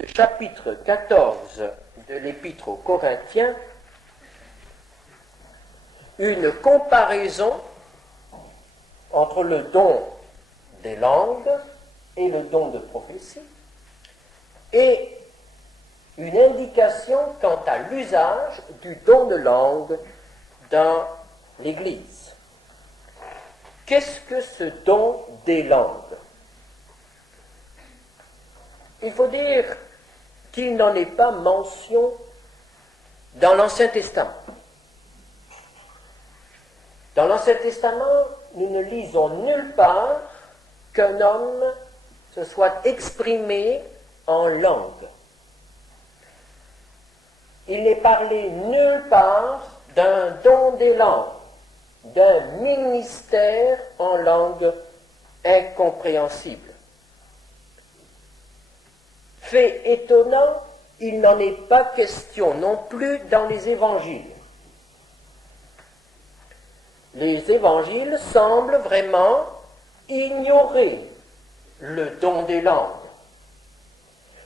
ce chapitre 14 de l'Épître aux Corinthiens une comparaison entre le don des langues et le don de prophétie, et une indication quant à l'usage du don de langue dans l'Église. Qu'est-ce que ce don des langues? Il faut dire qu'il n'en est pas mention dans l'Ancien Testament. Dans l'Ancien Testament, nous ne lisons nulle part qu'un homme se soit exprimé en langue. Il n'est parlé nulle part d'un don des langues, d'un ministère en langue incompréhensible. Fait étonnant, il n'en est pas question non plus dans les évangiles. Les évangiles semblent vraiment ignorer le don des langues.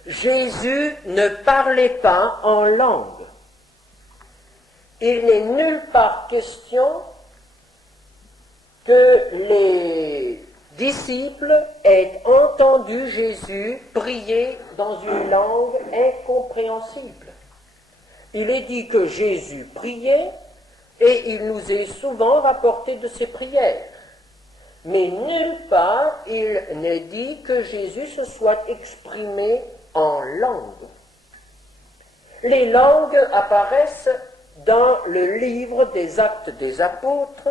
Jésus ne parlait pas en langue. Il n'est nulle part question que les disciples aient entendu Jésus prier dans une langue incompréhensible. Il est dit que Jésus priait, et il nous est souvent rapporté de ses prières. Mais nulle part il n'est dit que Jésus se soit exprimé en langue. Les langues apparaissent dans le livre des Actes des Apôtres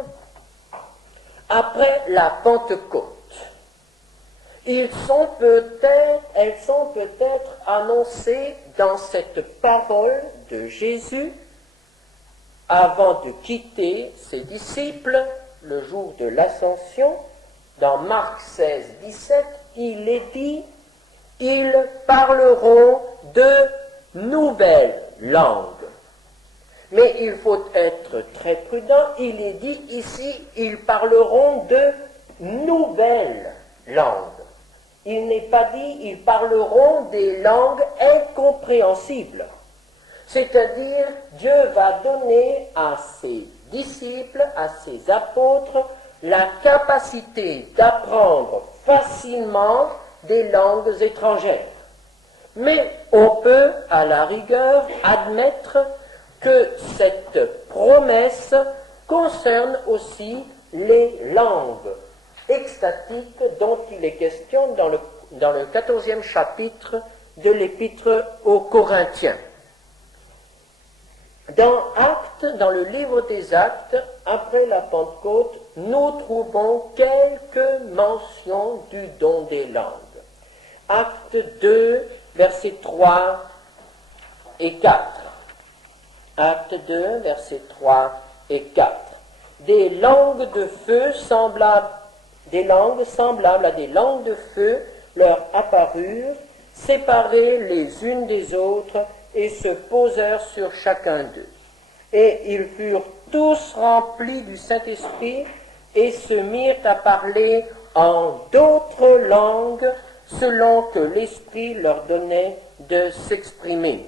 après la Pentecôte. Elles sont peut-être annoncées dans cette parole de Jésus avant de quitter ses disciples le jour de l'Ascension. Dans Marc 16, 17, il est dit « Ils parleront de nouvelles langues ». Mais il faut être très prudent, il est dit ici « Ils parleront de nouvelles langues ». Il n'est pas dit « Ils parleront des langues incompréhensibles ». C'est-à-dire, Dieu va donner à ses disciples, à ses apôtres, la capacité d'apprendre facilement des langues étrangères. Mais on peut, à la rigueur, admettre que cette promesse concerne aussi les langues extatiques dont il est question dans le 14e chapitre de l'Épître aux Corinthiens. Dans le livre des Actes, après la Pentecôte, nous trouvons quelques mentions du don des langues. Acte 2, versets 3 et 4. Acte 2, versets 3 et 4. Des langues de feu semblables à des langues de feu leur apparurent, séparées les unes des autres, et se posèrent sur chacun d'eux. Et ils furent tous remplis du Saint-Esprit et se mirent à parler en d'autres langues selon que l'Esprit leur donnait de s'exprimer.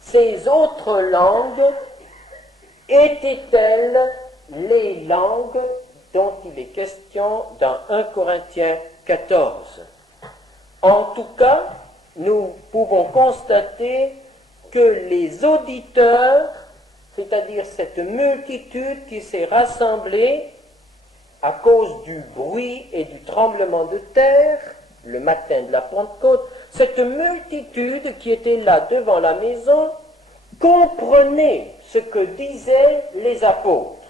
Ces autres langues étaient-elles les langues dont il est question dans 1 Corinthiens 14? En tout cas, nous pouvons constater que les auditeurs, c'est-à-dire cette multitude qui s'est rassemblée à cause du bruit et du tremblement de terre, le matin de la Pentecôte, cette multitude qui était là devant la maison comprenait ce que disaient les apôtres,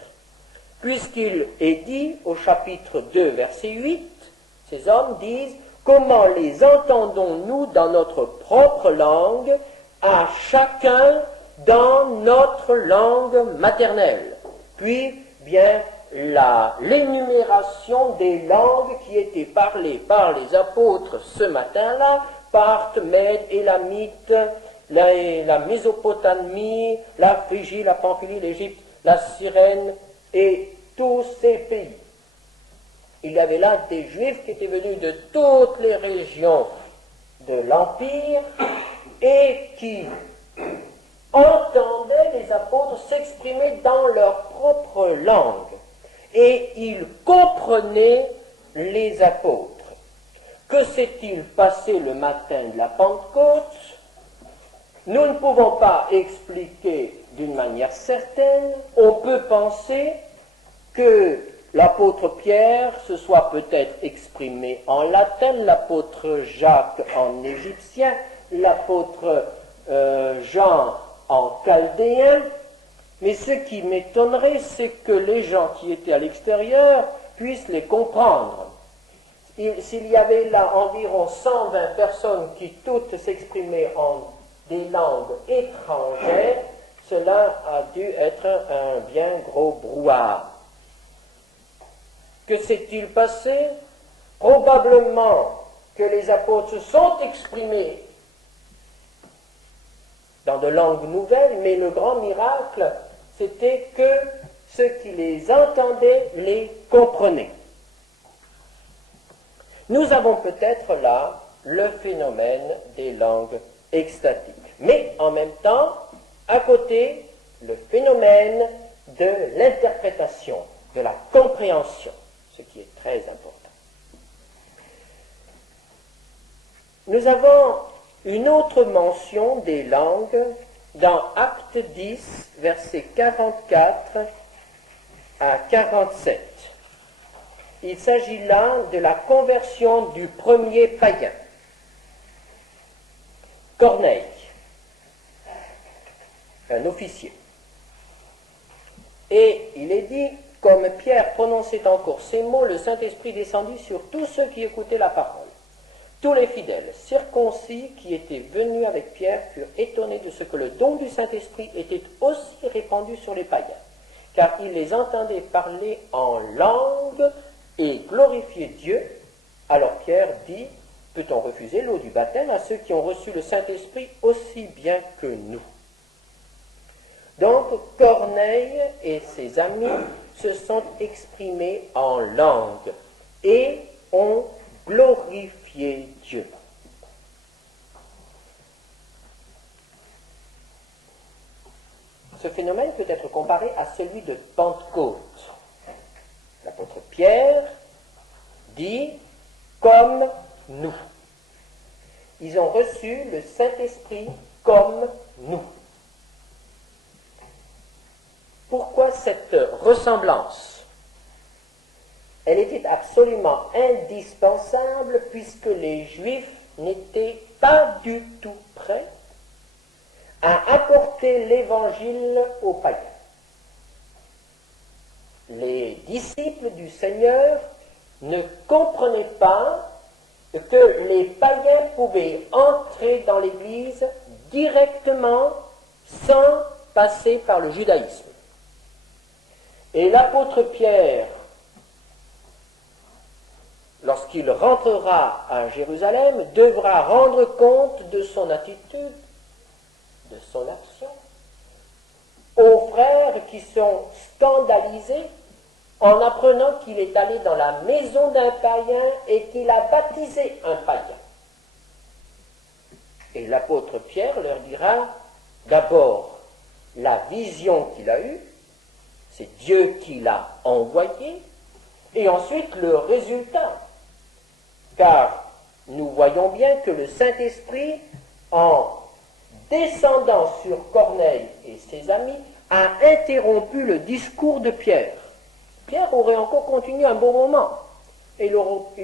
puisqu'il est dit au chapitre 2, verset 8, ces hommes disent « Comment les entendons-nous dans notre propre langue, à chacun dans notre langue maternelle ?» Puis, bien, l'énumération des langues qui étaient parlées par les apôtres ce matin-là, Parthes, Mède, Élamite, la Mésopotamie, la Phrygie, la Pamphylie, l'Égypte, la Cyrène et tous ces pays. Il y avait là des Juifs qui étaient venus de toutes les régions de l'Empire et qui entendaient les apôtres s'exprimer dans leur propre langue. Et ils comprenaient les apôtres. Que s'est-il passé le matin de la Pentecôte? Nous ne pouvons pas expliquer d'une manière certaine. On peut penser que l'apôtre Pierre se soit peut-être exprimé en latin, l'apôtre Jacques en égyptien, l'apôtre Jean en chaldéen, mais ce qui m'étonnerait, c'est que les gens qui étaient à l'extérieur puissent les comprendre. S'il y avait là environ 120 personnes qui toutes s'exprimaient en des langues étrangères, cela a dû être un bien gros brouhaha. Que s'est-il passé? Probablement que les apôtres se sont exprimés dans de langues nouvelles, mais le grand miracle, c'était que ceux qui les entendaient les comprenaient. Nous avons peut-être là le phénomène des langues extatiques. Mais en même temps, à côté, le phénomène de l'interprétation, de la compréhension, ce qui est très important. Nous avons une autre mention des langues dans Actes 10, versets 44 à 47. Il s'agit là de la conversion du premier païen, Corneille, un officier. Et il est dit, comme Pierre prononçait encore ces mots, le Saint-Esprit descendit sur tous ceux qui écoutaient la parole. Tous les fidèles circoncis qui étaient venus avec Pierre furent étonnés de ce que le don du Saint-Esprit était aussi répandu sur les païens, car ils les entendaient parler en langue et glorifier Dieu. Alors Pierre dit, peut-on refuser l'eau du baptême à ceux qui ont reçu le Saint-Esprit aussi bien que nous? Donc Corneille et ses amis se sont exprimés en langue et ont glorifié Dieu. Ce phénomène peut être comparé à celui de Pentecôte. L'apôtre Pierre dit « comme nous ». Ils ont reçu le Saint-Esprit comme nous. Pourquoi cette ressemblance? Elle était absolument indispensable puisque les Juifs n'étaient pas du tout prêts à apporter l'Évangile aux païens. Les disciples du Seigneur ne comprenaient pas que les païens pouvaient entrer dans l'Église directement sans passer par le judaïsme. Et l'apôtre Pierre, lorsqu'il rentrera à Jérusalem, devra rendre compte de son attitude, de son action, aux frères qui sont scandalisés en apprenant qu'il est allé dans la maison d'un païen et qu'il a baptisé un païen. Et l'apôtre Pierre leur dira d'abord la vision qu'il a eue, c'est Dieu qui l'a envoyé, et ensuite le résultat. Car nous voyons bien que le Saint-Esprit, en descendant sur Corneille et ses amis, a interrompu le discours de Pierre. Pierre aurait encore continué un bon moment. Et il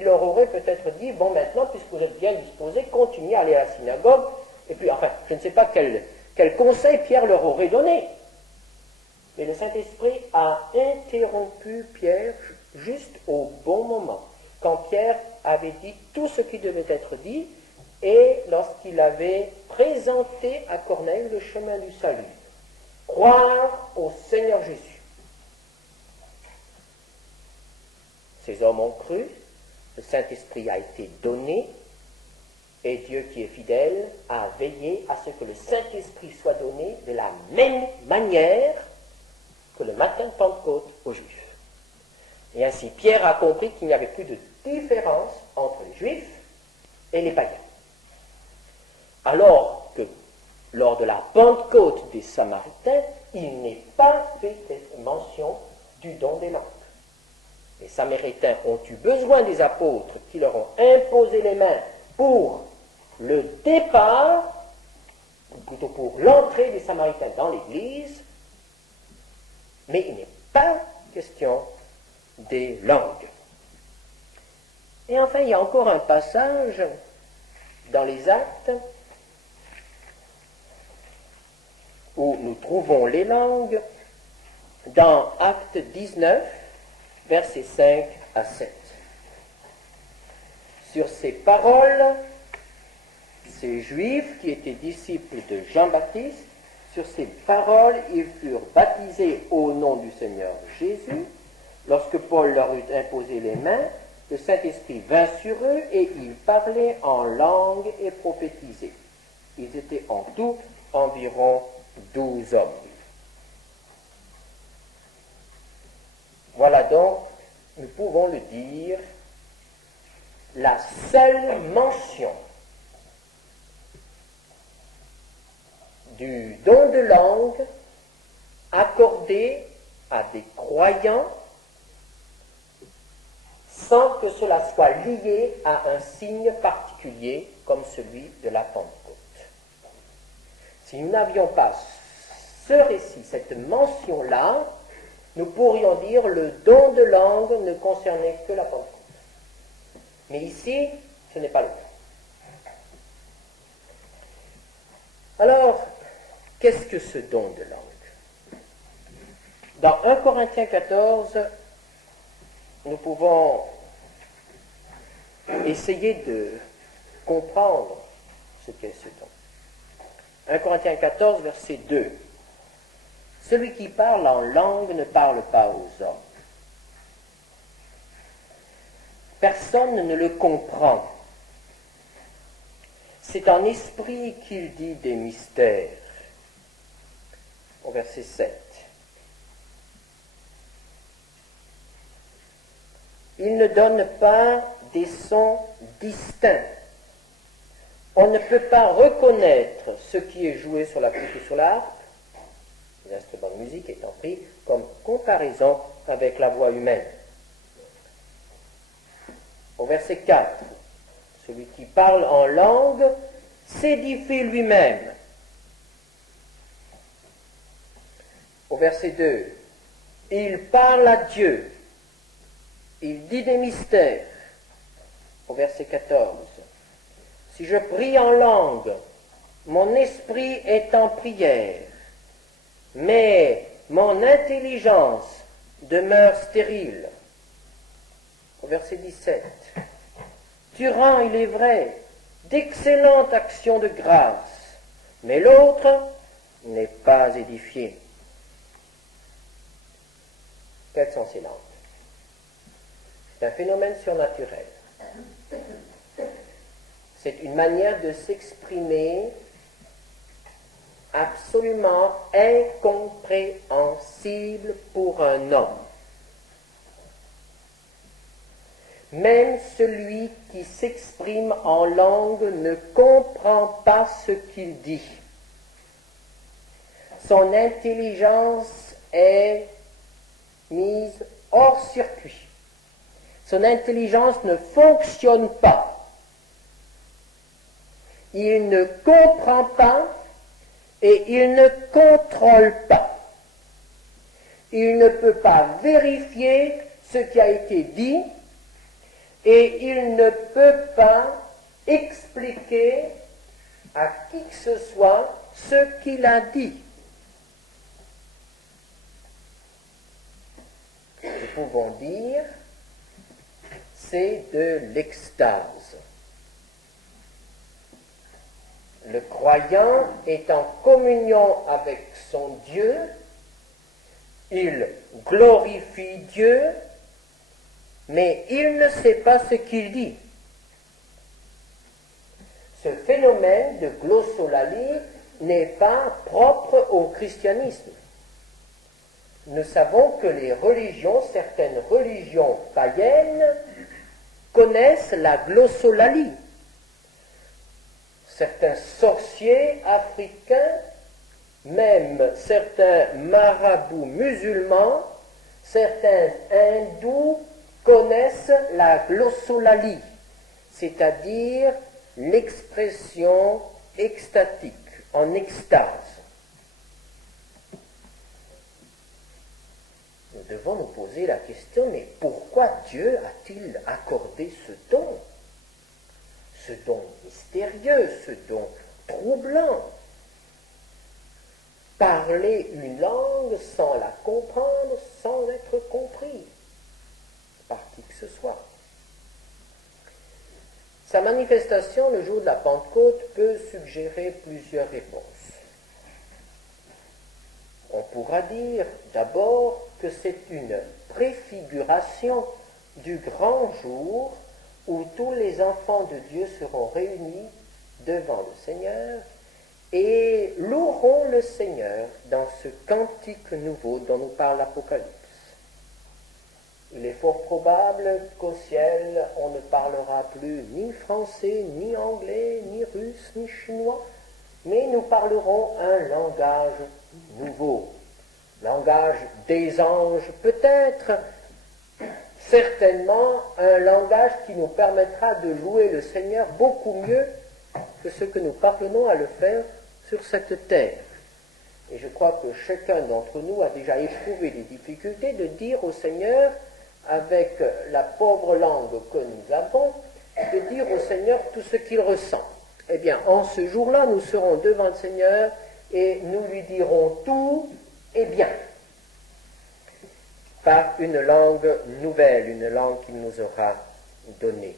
leur aurait peut-être dit, bon maintenant, puisque vous êtes bien disposés, continuez à aller à la synagogue. Et puis, enfin, je ne sais pas quel conseil Pierre leur aurait donné. Mais le Saint-Esprit a interrompu Pierre juste au bon moment, quand Pierre avait dit tout ce qui devait être dit, et lorsqu'il avait présenté à Corneille le chemin du salut. Croire au Seigneur Jésus. Ces hommes ont cru, le Saint-Esprit a été donné, et Dieu qui est fidèle a veillé à ce que le Saint-Esprit soit donné de la même manière que le matin de Pentecôte aux Juifs. Et ainsi Pierre a compris qu'il n'y avait plus de différence entre les Juifs et les païens. Alors que lors de la Pentecôte des Samaritains, il n'est pas fait mention du don des langues. Les Samaritains ont eu besoin des apôtres qui leur ont imposé les mains pour le départ, ou plutôt pour l'entrée des Samaritains dans l'Église, mais il n'est pas question des langues. Et enfin, il y a encore un passage dans les Actes où nous trouvons les langues, dans Actes 19, versets 5 à 7. Sur ces paroles, ces Juifs qui étaient disciples de Jean-Baptiste, sur ces paroles, ils furent baptisés au nom du Seigneur Jésus. Lorsque Paul leur eut imposé les mains, le Saint-Esprit vint sur eux et ils parlaient en langue et prophétisaient. Ils étaient en tout environ 12 hommes. Voilà donc, nous pouvons le dire, la seule mention du don de langue accordé à des croyants sans que cela soit lié à un signe particulier comme celui de la Pentecôte. Si nous n'avions pas ce récit, cette mention-là, nous pourrions dire le don de langue ne concernait que la Pentecôte. Mais ici, ce n'est pas le cas. Alors, qu'est-ce que ce don de langue? Dans 1 Corinthiens 14, nous pouvons essayer de comprendre ce qu'est ce don. 1 Corinthiens 14, verset 2. Celui qui parle en langue ne parle pas aux hommes. Personne ne le comprend. C'est en esprit qu'il dit des mystères. Au verset 7. Il ne donne pas des sons distincts. On ne peut pas reconnaître ce qui est joué sur la flûte ou sur la harpe, les instruments de musique étant pris comme comparaison avec la voix humaine. Au verset 4, celui qui parle en langue s'édifie lui-même. Au verset 2, il parle à Dieu, il dit des mystères. Au verset 14, si je prie en langue, mon esprit est en prière, mais mon intelligence demeure stérile. Au verset 17, tu rends, il est vrai, d'excellentes actions de grâce, mais l'autre n'est pas édifié. Quelles sont ces langues? C'est un phénomène surnaturel. C'est une manière de s'exprimer absolument incompréhensible pour un homme. Même celui qui s'exprime en langue ne comprend pas ce qu'il dit. Son intelligence est mise hors circuit. Son intelligence ne fonctionne pas. Il ne comprend pas et il ne contrôle pas. Il ne peut pas vérifier ce qui a été dit et il ne peut pas expliquer à qui que ce soit ce qu'il a dit. Nous pouvons dire, c'est de l'extase. Le croyant est en communion avec son Dieu, il glorifie Dieu, mais il ne sait pas ce qu'il dit. Ce phénomène de glossolalie n'est pas propre au christianisme. Nous savons que les religions, certaines religions païennes, connaissent la glossolalie. certains sorciers africains, même certains marabouts musulmans, certains hindous connaissent la glossolalie, c'est-à-dire l'expression extatique, en extase. Nous devons nous poser la question, mais pourquoi Dieu a-t-il accordé ce don mystérieux, ce don troublant? Parler une langue sans la comprendre, sans être compris, par qui que ce soit. Sa manifestation le jour de la Pentecôte peut suggérer plusieurs réponses. On pourra dire d'abord que c'est une préfiguration du grand jour où tous les enfants de Dieu seront réunis devant le Seigneur et loueront le Seigneur dans ce cantique nouveau dont nous parle l'Apocalypse. Il est fort probable qu'au ciel, on ne parlera plus ni français, ni anglais, ni russe, ni chinois, mais nous parlerons un langage nouveau, langage des anges, peut-être, certainement, un langage qui nous permettra de louer le Seigneur beaucoup mieux que ce que nous parvenons à le faire sur cette terre. Et je crois que chacun d'entre nous a déjà éprouvé les difficultés de dire au Seigneur, avec la pauvre langue que nous avons, de dire au Seigneur tout ce qu'il ressent. Eh bien, en ce jour-là, nous serons devant le Seigneur et nous lui dirons tout et bien, par une langue nouvelle, une langue qu'il nous aura donnée.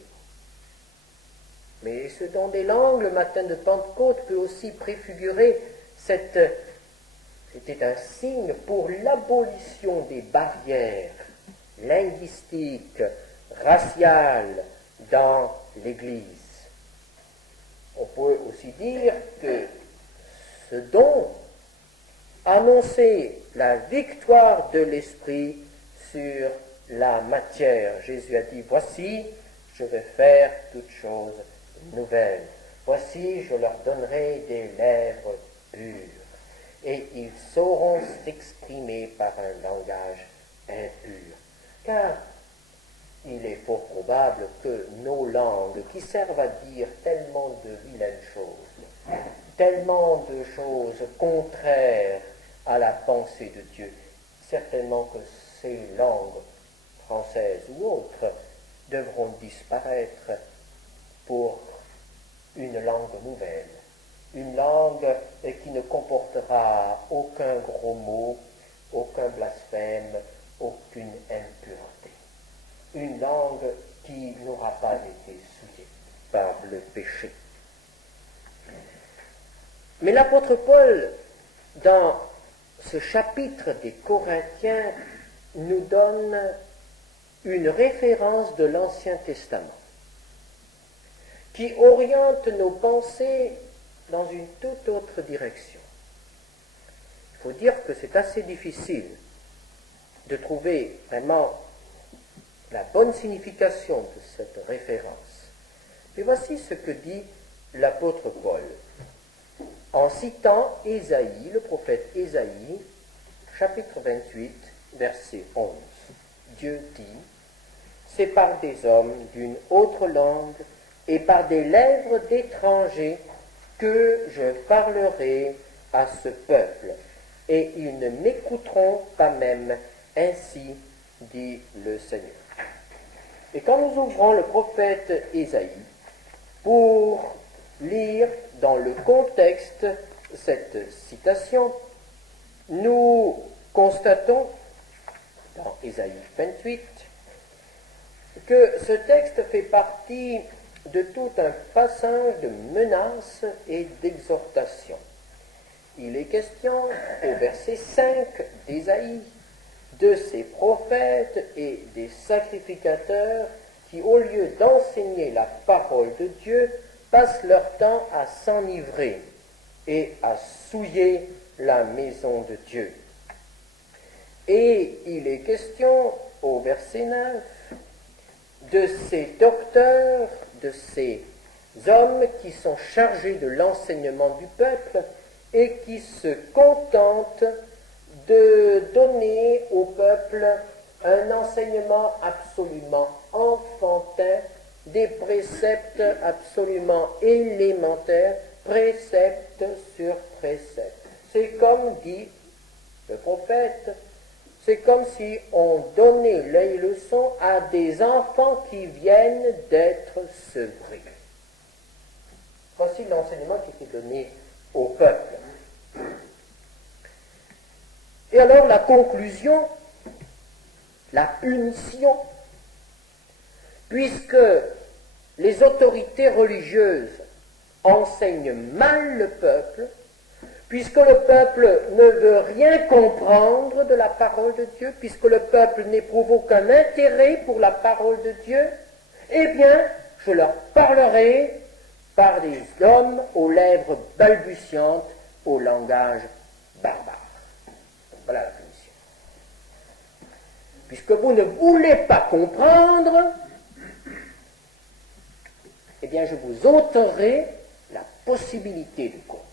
Mais ce don des langues, le matin de Pentecôte, peut aussi préfigurer c'était un signe pour l'abolition des barrières linguistiques, raciales dans l'Église. On peut aussi dire que ce don annonçait la victoire de l'Esprit sur la matière. Jésus a dit, voici, je vais faire toutes choses nouvelles. Voici, je leur donnerai des lèvres pures. Et ils sauront s'exprimer par un langage impur. Car il est fort probable que nos langues, qui servent à dire tellement de vilaines choses, tellement de choses contraires à la pensée de Dieu, certainement que ces langues françaises ou autres devront disparaître pour une langue nouvelle, une langue qui ne comportera aucun gros mot, aucun blasphème, aucune impureté. Une langue qui n'aura pas été souillée par le péché. Mais l'apôtre Paul, dans ce chapitre des Corinthiens, nous donne une référence de l'Ancien Testament qui oriente nos pensées dans une toute autre direction. Il faut dire que c'est assez difficile de trouver vraiment la bonne signification de cette référence. Mais voici ce que dit l'apôtre Paul en citant Ésaïe, le prophète Ésaïe, chapitre 28, verset 11. Dieu dit, c'est par des hommes d'une autre langue et par des lèvres d'étrangers que je parlerai à ce peuple, et ils ne m'écouteront pas même, ainsi dit le Seigneur. Et quand nous ouvrons le prophète Ésaïe pour lire dans le contexte cette citation, nous constatons dans Ésaïe 28 que ce texte fait partie de tout un passage de menaces et d'exhortations. Il est question au verset 5 d'Ésaïe de ces prophètes et des sacrificateurs qui, au lieu d'enseigner la parole de Dieu, passent leur temps à s'enivrer et à souiller la maison de Dieu. Et il est question au verset 9 de ces docteurs, de ces hommes qui sont chargés de l'enseignement du peuple et qui se contentent de donner au peuple un enseignement absolument enfantin, des préceptes absolument élémentaires, précepte sur précepte. C'est comme dit le prophète, c'est comme si on donnait les leçons à des enfants qui viennent d'être sevrés. Voici l'enseignement qui était donné au peuple. Et alors la conclusion, la punition, puisque les autorités religieuses enseignent mal le peuple, puisque le peuple ne veut rien comprendre de la parole de Dieu, puisque le peuple n'éprouve aucun intérêt pour la parole de Dieu, eh bien, je leur parlerai par des hommes aux lèvres balbutiantes, au langage barbare. Voilà la punition. Puisque vous ne voulez pas comprendre, eh bien, je vous ôterai la possibilité de comprendre.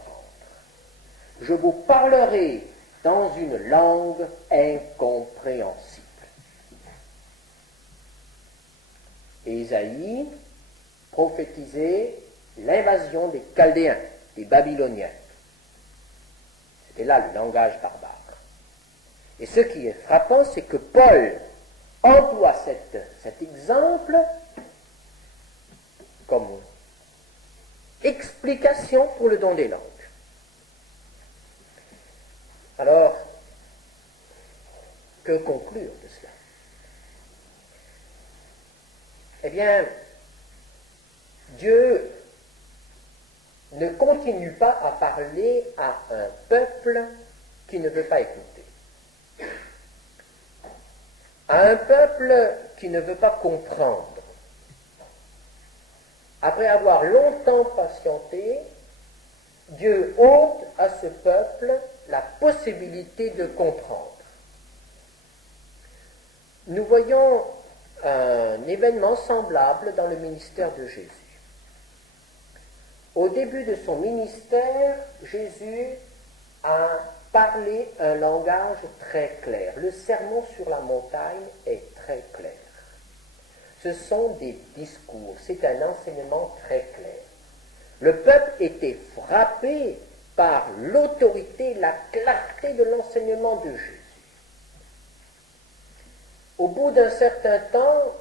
Je vous parlerai dans une langue incompréhensible. Et Isaïe prophétisait l'invasion des Chaldéens, des Babyloniens. C'était là le langage barbare. Et ce qui est frappant, c'est que Paul emploie cet exemple comme explication pour le don des langues. Alors, que conclure de cela? Eh bien, Dieu ne continue pas à parler à un peuple qui ne veut pas écouter, à un peuple qui ne veut pas comprendre. Après avoir longtemps patienté, Dieu ôte à ce peuple la possibilité de comprendre. Nous voyons un événement semblable dans le ministère de Jésus. Au début de son ministère, Jésus a parlé un langage très clair. Le sermon sur la montagne est très clair. Ce sont des discours, c'est un enseignement très clair. Le peuple était frappé par l'autorité, la clarté de l'enseignement de Jésus. Au bout d'un certain temps,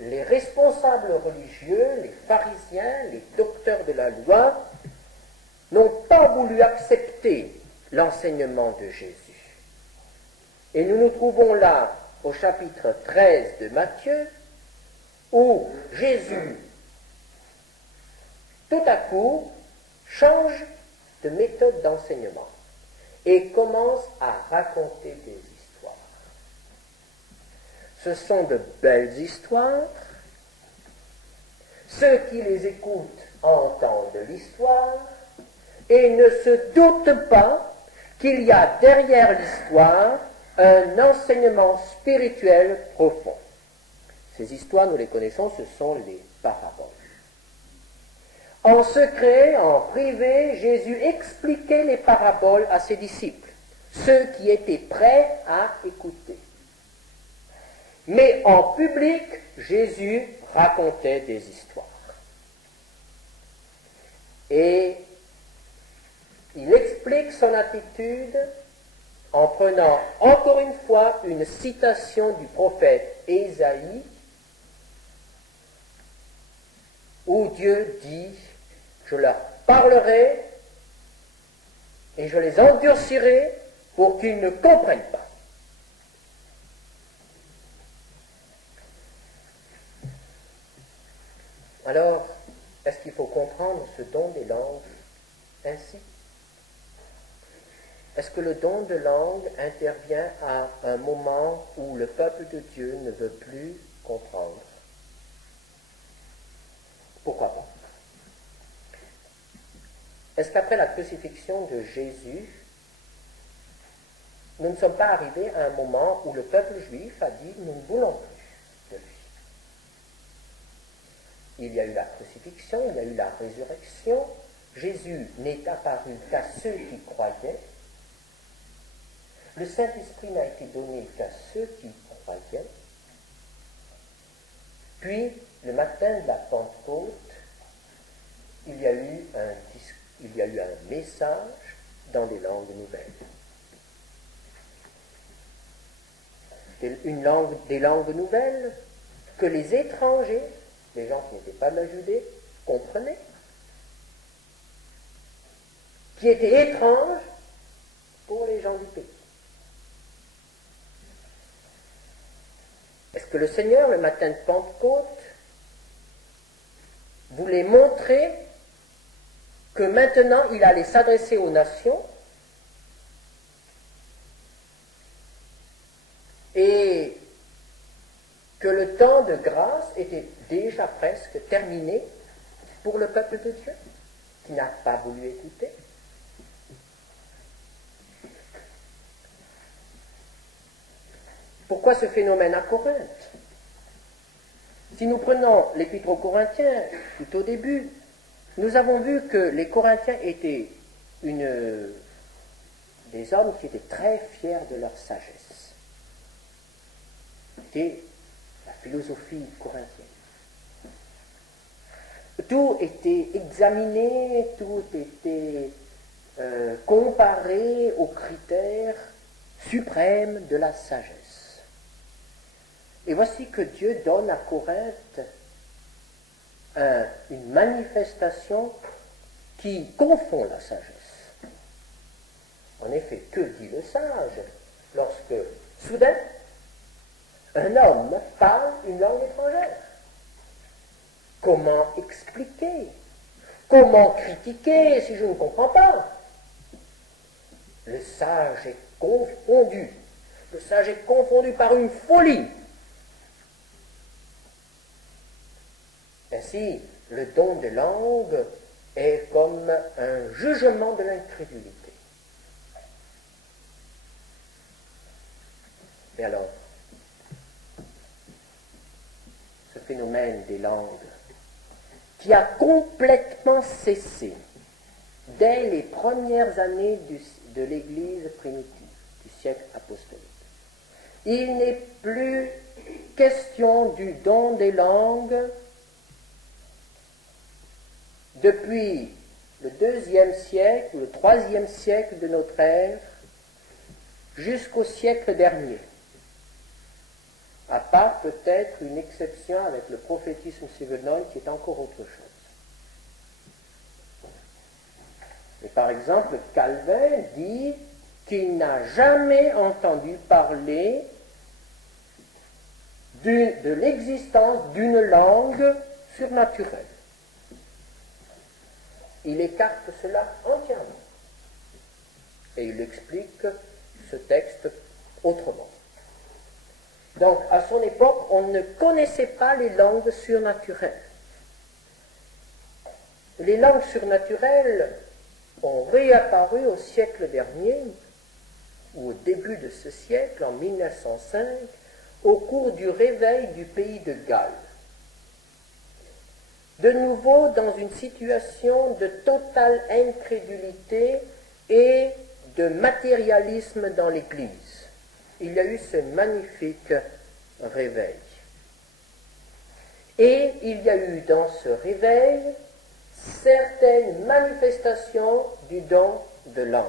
les responsables religieux, les pharisiens, les docteurs de la loi, n'ont pas voulu accepter l'enseignement de Jésus. Et nous nous trouvons là au chapitre 13 de Matthieu, où Jésus, tout à coup, change de méthode d'enseignement et commence à raconter des histoires. Ce sont de belles histoires. Ceux qui les écoutent entendent l'histoire et ne se doutent pas qu'il y a derrière l'histoire un enseignement spirituel profond. Ces histoires, nous les connaissons, ce sont les paraboles. En secret, en privé, Jésus expliquait les paraboles à ses disciples, ceux qui étaient prêts à écouter. Mais en public, Jésus racontait des histoires. Et il explique son attitude en prenant encore une fois une citation du prophète Ésaïe, où Dieu dit « Je leur parlerai et je les endurcirai pour qu'ils ne comprennent pas. » Alors, est-ce qu'il faut comprendre ce don des langues ainsi? Est-ce que le don de langue intervient à un moment où le peuple de Dieu ne veut plus comprendre? Pourquoi pas? Est-ce qu'après la crucifixion de Jésus, nous ne sommes pas arrivés à un moment où le peuple juif a dit « nous ne voulons plus de lui ». il y a eu la crucifixion, il y a eu la résurrection. Jésus n'est apparu qu'à ceux qui croyaient. Le Saint-Esprit n'a été donné qu'à ceux qui croyaient. Puis, le matin de la Pentecôte, il y a eu un message dans les langues nouvelles. Des langues nouvelles que les étrangers, les gens qui n'étaient pas de la Judée, comprenaient, qui étaient étranges pour les gens du pays. Est-ce que le Seigneur, le matin de Pentecôte, voulait montrer que maintenant il allait s'adresser aux nations et que le temps de grâce était déjà presque terminé pour le peuple de Dieu, qui n'a pas voulu écouter? Pourquoi ce phénomène à Corinthe? Si nous prenons l'Épître aux Corinthiens, tout au début, nous avons vu que les Corinthiens étaient des hommes qui étaient très fiers de leur sagesse. C'était la philosophie corinthienne. Tout était examiné, tout était comparé aux critères suprêmes de la sagesse. Et voici que Dieu donne à Corinthe une manifestation qui confond la sagesse. En effet, que dit le sage lorsque, soudain, un homme parle une langue étrangère? Comment expliquer? Comment critiquer si je ne comprends pas? Le sage est confondu. Le sage est confondu par une folie. Ainsi, le don de langue est comme un jugement de l'incrédulité. Et alors, ce phénomène des langues, qui a complètement cessé dès les premières années de l'Église primitive, du siècle apostolique. Il n'est plus question du don des langues depuis le 2e siècle, ou le 3e siècle de notre ère, jusqu'au siècle dernier. À part peut-être une exception avec le prophétisme sévenol qui est encore autre chose. Et par exemple, Calvin dit qu'il n'a jamais entendu parler de l'existence d'une langue surnaturelle. Il écarte cela entièrement. Et il explique ce texte autrement. Donc, à son époque, on ne connaissait pas les langues surnaturelles. Les langues surnaturelles ont réapparu au siècle dernier, ou au début de ce siècle, en 1905, au cours du réveil du pays de Galles. De nouveau dans une situation de totale incrédulité et de matérialisme dans l'Église. Il y a eu ce magnifique réveil. Et il y a eu dans ce réveil certaines manifestations du don de langue.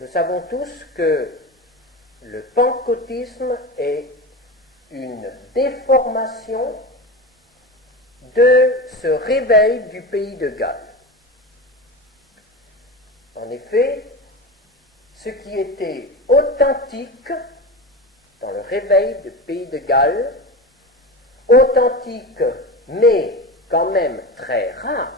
Nous savons tous que le pentecôtisme est une déformation de ce réveil du pays de Galles. En effet, ce qui était authentique dans le réveil du pays de Galles, authentique mais quand même très rare,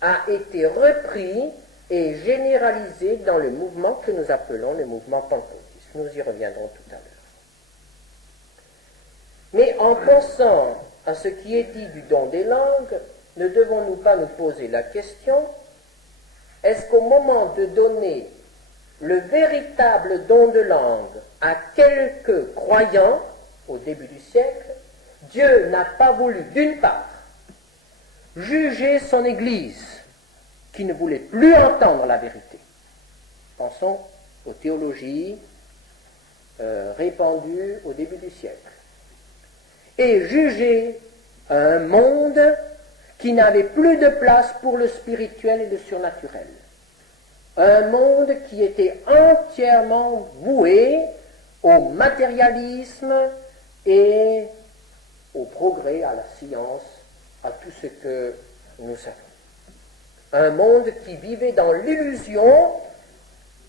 a été repris et généralisé dans le mouvement que nous appelons le mouvement pentecôtiste. Nous y reviendrons tout à l'heure. Mais en pensant à ce qui est dit du don des langues, ne devons-nous pas nous poser la question, est-ce qu'au moment de donner le véritable don de langue à quelques croyants, au début du siècle, Dieu n'a pas voulu, d'une part, juger son Église, qui ne voulait plus entendre la vérité. Pensons aux théologies répandues au début du siècle. Et juger un monde qui n'avait plus de place pour le spirituel et le surnaturel. Un monde qui était entièrement voué au matérialisme et au progrès, à la science, à tout ce que nous savons. Un monde qui vivait dans l'illusion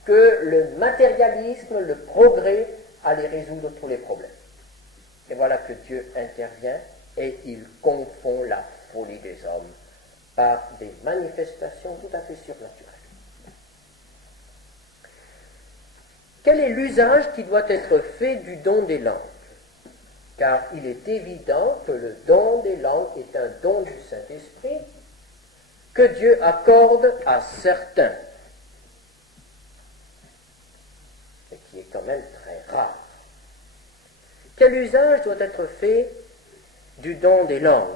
que le matérialisme, le progrès, allait résoudre tous les problèmes. Et voilà que Dieu intervient et il confond la folie des hommes par des manifestations tout à fait surnaturelles. Quel est l'usage qui doit être fait du don des langues? Car il est évident que le don des langues est un don du Saint-Esprit que Dieu accorde à certains, et qui est quand même très rare. Quel usage doit être fait du don des langues?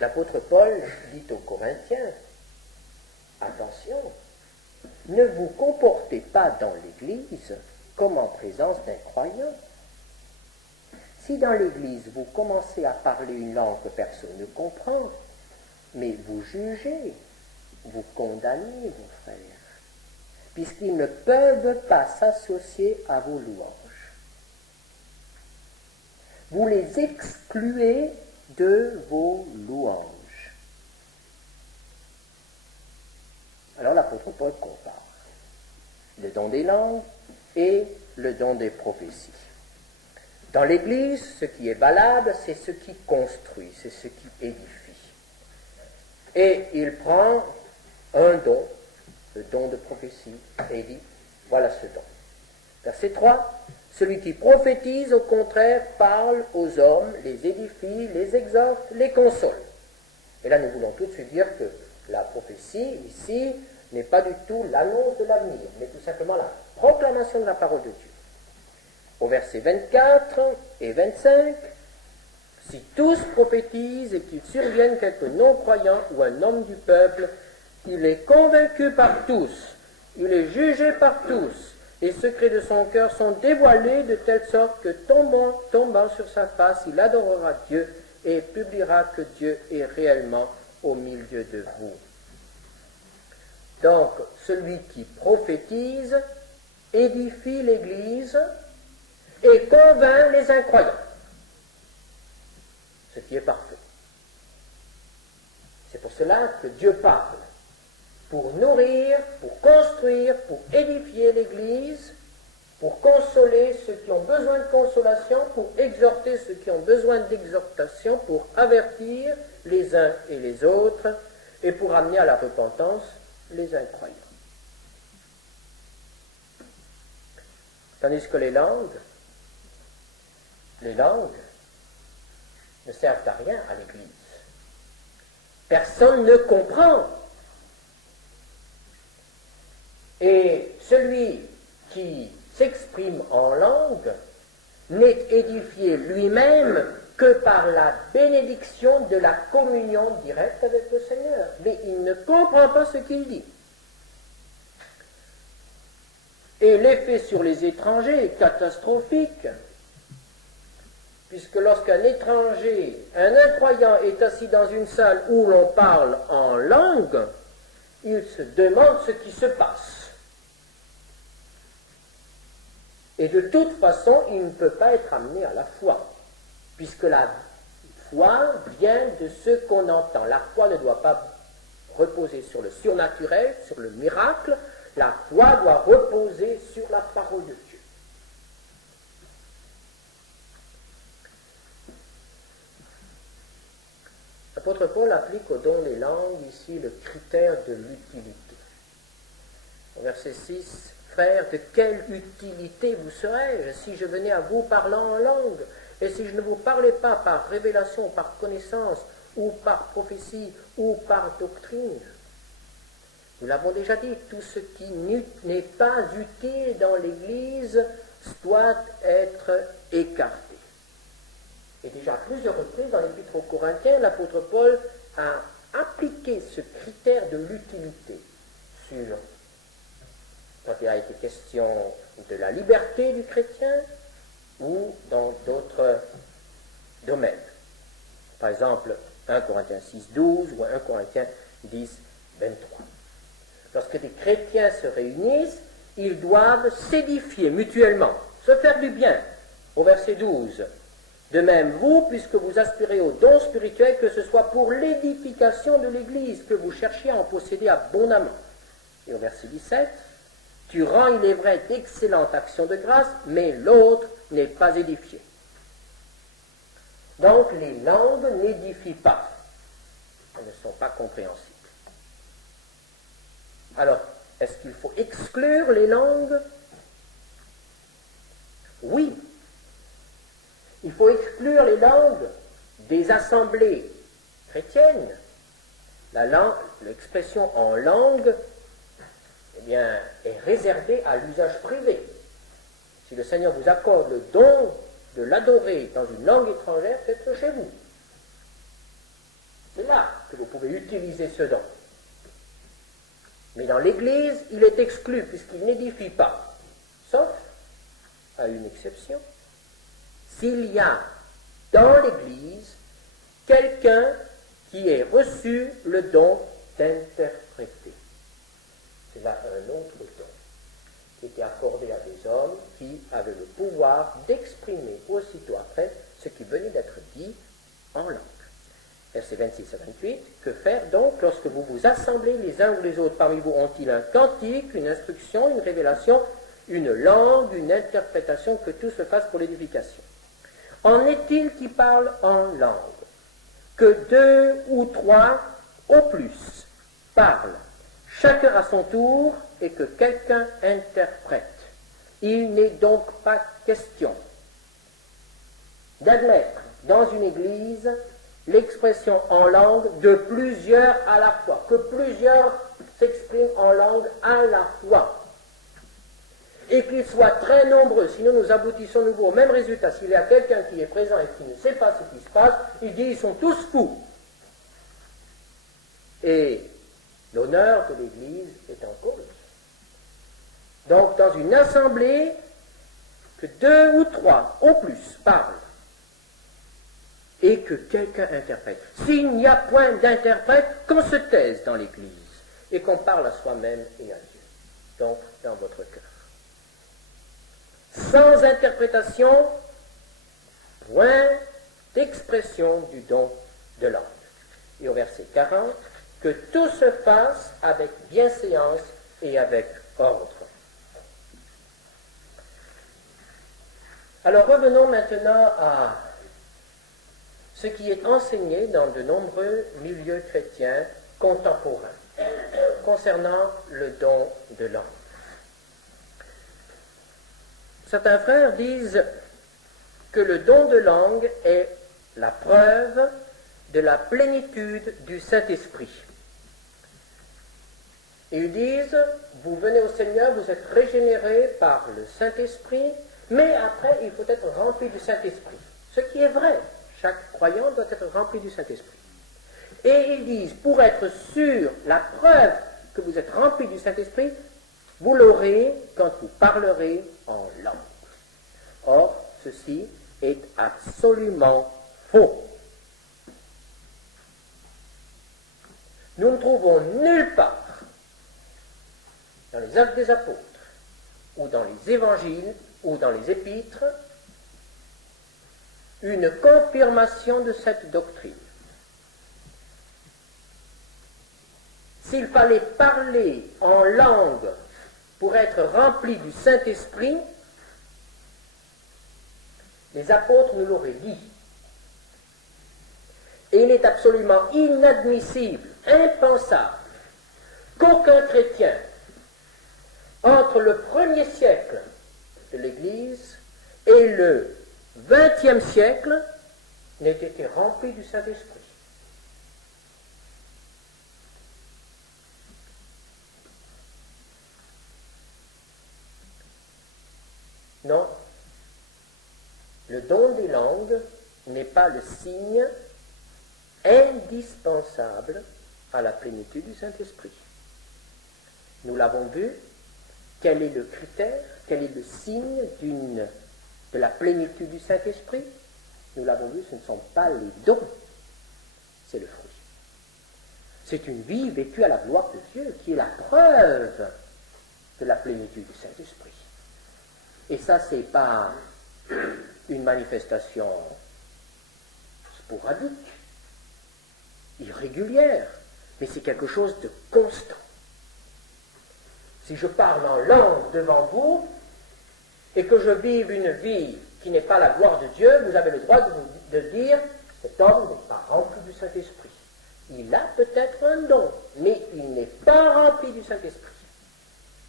L'apôtre Paul dit aux Corinthiens, attention, ne vous comportez pas dans l'Église comme en présence d'incroyants. Si dans l'Église vous commencez à parler une langue que personne ne comprend, mais vous jugez, vous condamnez vos frères, puisqu'ils ne peuvent pas s'associer à vos louanges. Vous les excluez de vos louanges. Alors l'apôtre Paul compare le don des langues et le don des prophéties. Dans l'Église, ce qui est valable, c'est ce qui construit, c'est ce qui édifie. Et il prend un don, le don de prophétie, et il dit, voilà ce don. Verset 3, celui qui prophétise, au contraire, parle aux hommes, les édifie, les exhorte, les console. Et là, nous voulons tout de suite dire que la prophétie, ici, n'est pas du tout l'annonce de l'avenir, mais tout simplement la proclamation de la parole de Dieu. Au verset 24 et 25, si tous prophétisent et qu'il survienne quelque non-croyant ou un homme du peuple, il est convaincu par tous, il est jugé par tous, les secrets de son cœur sont dévoilés de telle sorte que tombant sur sa face, il adorera Dieu et publiera que Dieu est réellement au milieu de vous. Donc, celui qui prophétise édifie l'Église et convainc les incroyants, ce qui est parfait. C'est pour cela que Dieu parle, pour nourrir, pour construire, pour édifier l'Église, pour consoler ceux qui ont besoin de consolation, pour exhorter ceux qui ont besoin d'exhortation, pour avertir les uns et les autres, et pour amener à la repentance les incroyants. Tandis que les langues ne servent à rien à l'Église. Personne ne comprend. Et celui qui s'exprime en langue n'est édifié lui-même que par la bénédiction de la communion directe avec le Seigneur. Mais il ne comprend pas ce qu'il dit. Et l'effet sur les étrangers est catastrophique, puisque lorsqu'un étranger, un incroyant est assis dans une salle où l'on parle en langue, il se demande ce qui se passe. Et de toute façon, il ne peut pas être amené à la foi, puisque la foi vient de ce qu'on entend. La foi ne doit pas reposer sur le surnaturel, sur le miracle. La foi doit reposer sur la parole de Dieu. L'apôtre Paul applique au don des langues ici le critère de l'utilité. Au verset 6, « Frères, de quelle utilité vous serais-je si je venais à vous parlant en langue, et si je ne vous parlais pas par révélation, par connaissance, ou par prophétie, ou par doctrine ?» Nous l'avons déjà dit, tout ce qui n'est pas utile dans l'Église doit être écarté. Et déjà à plusieurs reprises dans l'Épître aux Corinthiens, l'apôtre Paul a appliqué ce critère de l'utilité sur, quand il a été question de la liberté du chrétien ou dans d'autres domaines. Par exemple, 1 Corinthiens 6, 12 ou 1 Corinthiens 10, 23. Lorsque des chrétiens se réunissent, ils doivent s'édifier mutuellement, se faire du bien. Au verset 12, de même vous, puisque vous aspirez aux dons spirituels, que ce soit pour l'édification de l'Église, que vous cherchiez à en posséder abondamment. Et au verset 17, tu rends, il est vrai, d'excellentes actions de grâce, mais l'autre n'est pas édifié. Donc les langues n'édifient pas, elles ne sont pas compréhensibles. Alors, est-ce qu'il faut exclure les langues? Oui. Il faut exclure les langues des assemblées chrétiennes. L'expression en langue, eh bien, est réservée à l'usage privé. Si le Seigneur vous accorde le don de l'adorer dans une langue étrangère, faites-le chez vous. C'est là que vous pouvez utiliser ce don. Mais dans l'Église, il est exclu puisqu'il n'édifie pas, sauf à une exception. S'il y a dans l'Église quelqu'un qui ait reçu le don d'interpréter. C'est là un autre don qui était accordé à des hommes qui avaient le pouvoir d'exprimer aussitôt après ce qui venait d'être dit en langue. Versets 26 à 28, que faire donc lorsque vous vous assemblez les uns ou les autres parmi vous? Ont-ils un cantique, une instruction, une révélation, une langue, une interprétation, que tout se fasse pour l'édification? En est-il qui parlent en langue? Que 2 ou 3 au plus parlent, chacun à son tour, et que quelqu'un interprète. Il n'est donc pas question d'admettre dans une église l'expression en langue de plusieurs à la fois, que plusieurs s'expriment en langue à la fois, et qu'ils soient très nombreux. Sinon nous aboutissons nouveau au même résultat. S'il y a quelqu'un qui est présent et qui ne sait pas ce qui se passe, il dit ils sont tous fous. Et l'honneur de l'Église est en cause. Donc dans une assemblée, que 2 ou 3 au plus parlent, et que quelqu'un interprète. S'il n'y a point d'interprète, qu'on se taise dans l'Église et qu'on parle à soi-même et à Dieu, donc dans votre cœur. Sans interprétation, point d'expression du don de langue. Et au verset 40, que tout se fasse avec bienséance et avec ordre. Alors revenons maintenant à ce qui est enseigné dans de nombreux milieux chrétiens contemporains concernant le don de langue. Certains frères disent que le don de langue est la preuve de la plénitude du Saint-Esprit. Ils disent, vous venez au Seigneur, vous êtes régénérés par le Saint-Esprit, mais après il faut être rempli du Saint-Esprit. Ce qui est vrai. Chaque croyant doit être rempli du Saint-Esprit. Et ils disent, pour être sûr, la preuve que vous êtes rempli du Saint-Esprit, vous l'aurez quand vous parlerez en langue. Or, ceci est absolument faux. Nous ne trouvons nulle part, dans les Actes des Apôtres, ou dans les Évangiles, ou dans les Épîtres, une confirmation de cette doctrine. S'il fallait parler en langue pour être rempli du Saint-Esprit, les apôtres nous l'auraient dit. Et il est absolument inadmissible, impensable, qu'aucun chrétien, entre le 1er siècle de l'Église et le 20e siècle, n'ait été rempli du Saint-Esprit. Non, le don des langues n'est pas le signe indispensable à la plénitude du Saint-Esprit. Nous l'avons vu, quel est le critère, quel est le signe de la plénitude du Saint-Esprit? Nous l'avons vu, ce ne sont pas les dons, c'est le fruit. C'est une vie vécue à la gloire de Dieu qui est la preuve de la plénitude du Saint-Esprit. Et ça, ce n'est pas une manifestation sporadique, irrégulière, mais c'est quelque chose de constant. Si je parle en langue devant vous et que je vive une vie qui n'est pas la gloire de Dieu, vous avez le droit de dire cet homme n'est pas rempli du Saint-Esprit. Il a peut-être un don, mais il n'est pas rempli du Saint-Esprit.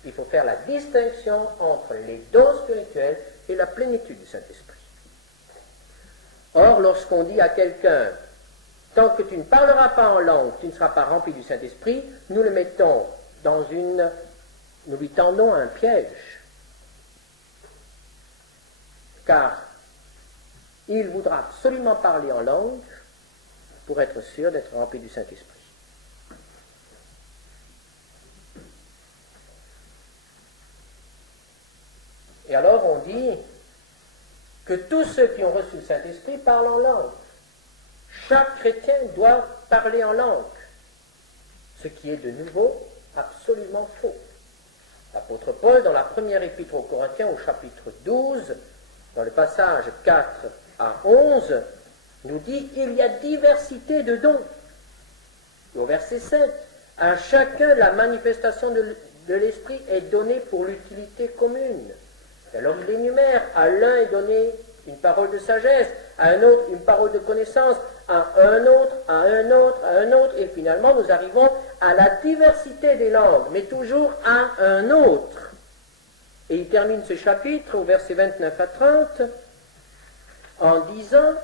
Il faut faire la distinction entre les dons spirituels et la plénitude du Saint-Esprit. Or, lorsqu'on dit à quelqu'un, tant que tu ne parleras pas en langue, tu ne seras pas rempli du Saint-Esprit, nous le mettons nous lui tendons un piège. Car il voudra absolument parler en langue pour être sûr d'être rempli du Saint-Esprit. Et alors on dit que tous ceux qui ont reçu le Saint-Esprit parlent en langue. Chaque chrétien doit parler en langue, ce qui est de nouveau absolument faux. L'apôtre Paul, dans la première épître aux Corinthiens, au chapitre 12, dans le passage 4 à 11, nous dit qu'il y a diversité de dons. Et au verset 7, à chacun la manifestation de l'Esprit est donnée pour l'utilité commune. Et alors il énumère, à l'un est donné une parole de sagesse, à un autre une parole de connaissance, à un autre, à un autre, à un autre, et finalement nous arrivons à la diversité des langues, mais toujours à un autre. Et il termine ce chapitre au verset 29 à 30 en disant,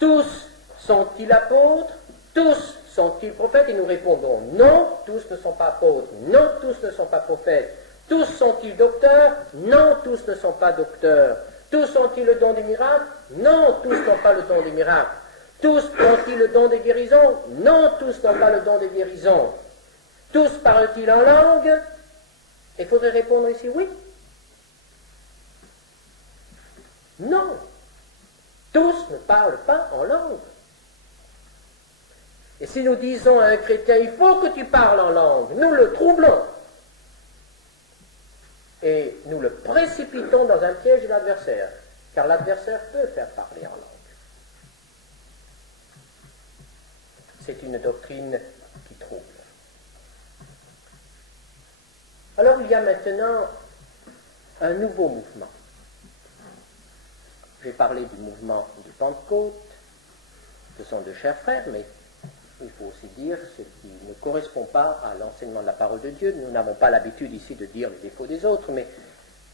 tous sont-ils apôtres, tous sont-ils prophètes? Et nous répondons, non, tous ne sont pas apôtres, non, tous ne sont pas prophètes. Tous sont-ils docteurs? Non, tous ne sont pas docteurs. Tous ont-ils le don des miracles? Non, tous n'ont pas le don des miracles. Tous ont-ils le don des guérisons? Non, tous n'ont pas le don des guérisons. Tous parlent-ils en langue? Il faudrait répondre ici oui. Non, tous ne parlent pas en langue. Et si nous disons à un chrétien, il faut que tu parles en langue, nous le troublons. Et nous le précipitons dans un piège de l'adversaire, car l'adversaire peut faire parler en langue. C'est une doctrine qui trouble. Alors il y a maintenant un nouveau mouvement. J'ai parlé du mouvement de Pentecôte, ce sont de chers frères, mais il faut aussi dire ce qui ne correspond pas à l'enseignement de la parole de Dieu. Nous n'avons pas l'habitude ici de dire les défauts des autres, mais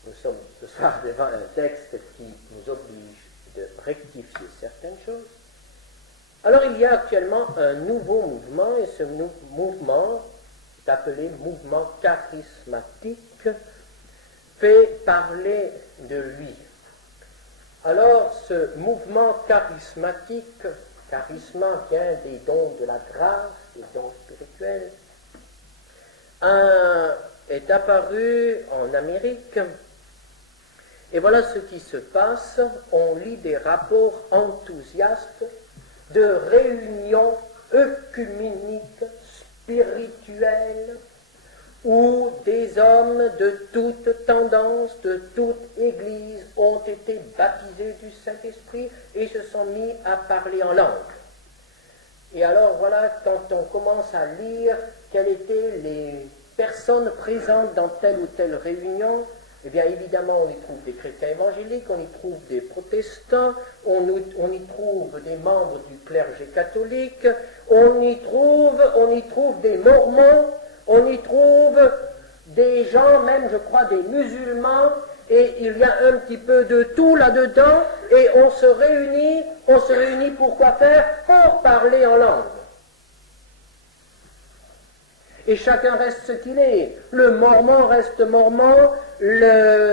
nous sommes ce soir devant un texte qui nous oblige de rectifier certaines choses. Alors il y a actuellement un nouveau mouvement, et ce mouvement est appelé mouvement charismatique, fait parler de lui. Alors ce mouvement charismatique, charisme vient des dons de la grâce, des dons spirituels, est apparu en Amérique. Et voilà ce qui se passe. On lit des rapports enthousiastes de réunions œcuméniques, spirituelles, où des hommes de toute tendance, de toute église ont été baptisés du Saint-Esprit et se sont mis à parler en langue. Et alors voilà, quand on commence à lire quelles étaient les personnes présentes dans telle ou telle réunion, eh bien évidemment on y trouve des chrétiens évangéliques, on y trouve des protestants, on y trouve des membres du clergé catholique, on y trouve des mormons, on y trouve des gens, même je crois des musulmans, et il y a un petit peu de tout là-dedans, et on se réunit pour quoi faire? Pour parler en langue. Et chacun reste ce qu'il est. Le mormon reste mormon,